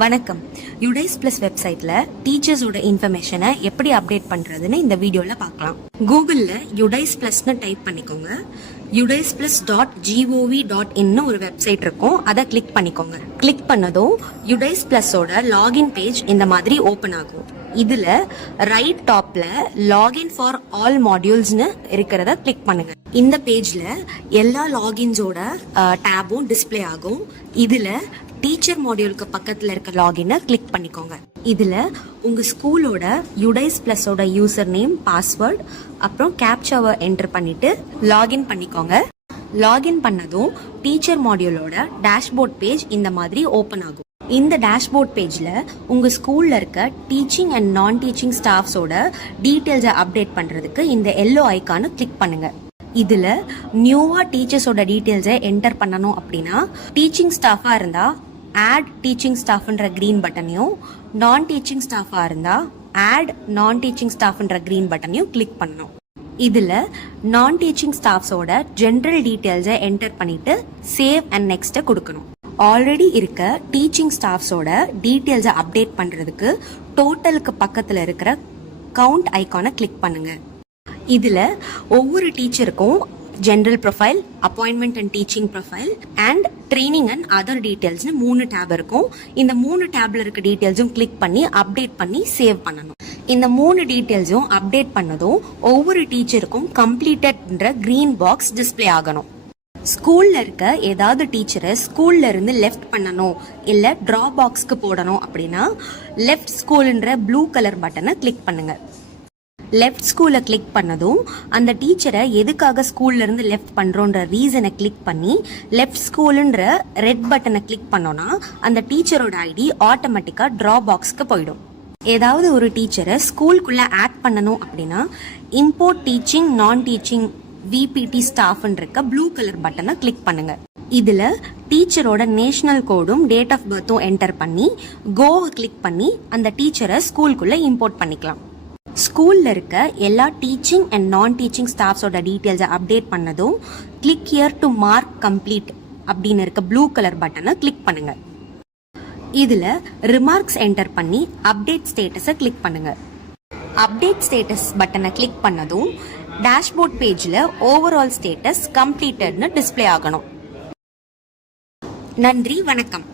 வணக்கம். UDISE plus வெப்சைட்ல டீச்சர்ஸோட இன்ஃபர்மேஷனை எப்படி அப்டேட் பண்றதுன்னு இந்த வீடியோல பார்க்கலாம். கூகுள்ல யுடைஸ் பிளஸ்னு டைப் பண்ணிக்கோங்க. udaisplus.gov.in ஒரு வெப்சைட் இருக்கும், அதை கிளிக் பண்ணிக்கோங்க. கிளிக் பண்ணதும் யுடைஸ் பிளஸோட லாகின் பேஜ் இந்த மாதிரி ஓபன் ஆகும். இதுல ரைட் டாப்ல லாகின் ஃபார் ஆல் மாடியூல்ஸ்னு இருக்கிறத கிளிக் பண்ணுங்க. இந்த பேஜ்ல எல்லா லாகின்ஸோட டேபும் டிஸ்பிளே ஆகும். இதுல டீச்சர் மாடியூலுக்கு பக்கத்துல இருக்க லாகினை கிளிக் பண்ணிக்கோங்க. இதுல உங்க ஸ்கூலோட யுடைஸ் பிளஸோட யூசர் நேம், பாஸ்வேர்ட், அப்புறம் கேப்சாவை என்டர் பண்ணிட்டு லாகின் பண்ணிக்கோங்க. லாகின் பண்ணதும் டீச்சர் மாடியூலோட டேஷ்போர்ட் பேஜ் இந்த மாதிரி ஓபன் ஆகும். இந்த டேஷ்போர்ட் பேஜ்ல உங்க ஸ்கூல்ல இருக்க டீச்சிங் அண்ட் நான் டீச்சிங் ஸ்டாஃப்ஸோட டீடைல்ஸை அப்டேட் பண்றதுக்கு இந்த எல்லோ ஐகானை கிளிக் பண்ணுங்க. இதுல நியூவா டீச்சர்ஸோட டீடைல்ஸை என்டர் பண்ணணும் அப்படின்னா டீச்சிங் ஸ்டாஃபா இருந்தா ஆட் டீச்சிங் ஸ்டாஃப்ன்ற கிரீன் பட்டனையும், நான் டீச்சிங் ஸ்டாஃபா இருந்தா ஆட் நான் டீச்சிங் ஸ்டாஃப்ன்ற கிரீன் பட்டனையும் கிளிக் பண்ணணும். இதுல நான் டீச்சிங் ஸ்டாஃப்ஸோட ஜெனரல் டீடைல்ஸை என்டர் பண்ணிட்டு சேவ் அண்ட் நெக்ஸ்ட் கொடுக்கணும். ஆல்ரெடி இருக்க டீச்சிங் ஸ்டாஃப்ஸோட டீடைல்ஸை அப்டேட் பண்றதுக்கு டோட்டலுக்கு பக்கத்துல இருக்கிற கவுண்ட் ஐகானை கிளிக் பண்ணுங்க. இதுல ஒவ்வொரு டீச்சருக்கும் general profile, appointment and teaching profile and training and other டீடைல்ஸ்னு 3 டேப் இருக்கும். இந்த 3 டேப்ல இருக்க டீடைல்ஸும் கிளிக் பண்ணி அப்டேட் பண்ணி சேவ் பண்ணணும். இந்த 3 டீடைல்ஸும் அப்டேட் பண்ணதும் ஒவ்வொரு டீச்சருக்கும் கம்ப்ளீட்டட்ன்ற கிரீன் பாக்ஸ் டிஸ்பிளே ஆகணும். ஸ்கூல்ல இருக்க ஏதாவது டீச்சரை ஸ்கூல்ல இருந்து லெஃப்ட் பண்ணணும் இல்ல டிராப் பாக்ஸ்க்கு போடணும் அப்படின்னா லெஃப்ட் ஸ்கூல்ன்ற ப்ளூ கலர் பட்டனை கிளிக் பண்ணுங்க. லெஃப்ட் ஸ்கூலை கிளிக் பண்ணதும் அந்த டீச்சரை எதுக்காக ஸ்கூல்ல இருந்து லெஃப்ட் பண்றோன்ற ரீசனை கிளிக் பண்ணி லெஃப்ட் ஸ்கூல்ன்ற ரெட் பட்டனை கிளிக் பண்ணோம்னா அந்த டீச்சரோட ஐடி ஆட்டோமேட்டிக்கா டிராப் பாக்ஸ்க்கு போயிடும். ஏதாவது ஒரு டீச்சரை ஸ்கூலுக்குள்ள ஆட் பண்ணணும் அப்படின்னா இம்போர்ட் டீச்சிங் நான் டீச்சிங் விபிடி ஸ்டாஃப்னு இருக்க ப்ளூ கலர் பட்டனை கிளிக் பண்ணுங்க. இதுல டீச்சரோட நேஷனல் கோடும் டேட் ஆஃப் பர்த்தும் என்டர் பண்ணி கோவை கிளிக் பண்ணி அந்த டீச்சரை ஸ்கூலுக்குள்ள இம்போர்ட் பண்ணிக்கலாம். ஸ்கூல்ல இருக்க எல்லா டீச்சிங் அண்ட் நான் டீச்சிங் ஸ்டாஃப்ஸோட டீடைல்ஸை அப்டேட் பண்ணதும் click here to mark complete அப்படின்னு இருக்க ப்ளூ கலர் பட்டனை கிளிக் பண்ணுங்க. இதுல ரிமார்க்ஸ் என்டர் பண்ணி அப்டேட் ஸ்டேட்டஸை கிளிக் பண்ணுங்க. அப்டேட் ஸ்டேட்டஸ் பட்டனை கிளிக் பண்ணதும் டேஷ்போர்ட் பேஜ்ல ஓவரால் ஸ்டேட்டஸ் கம்ப்ளீட்டட்னு டிஸ்பிளே ஆகணும். நன்றி, வணக்கம்.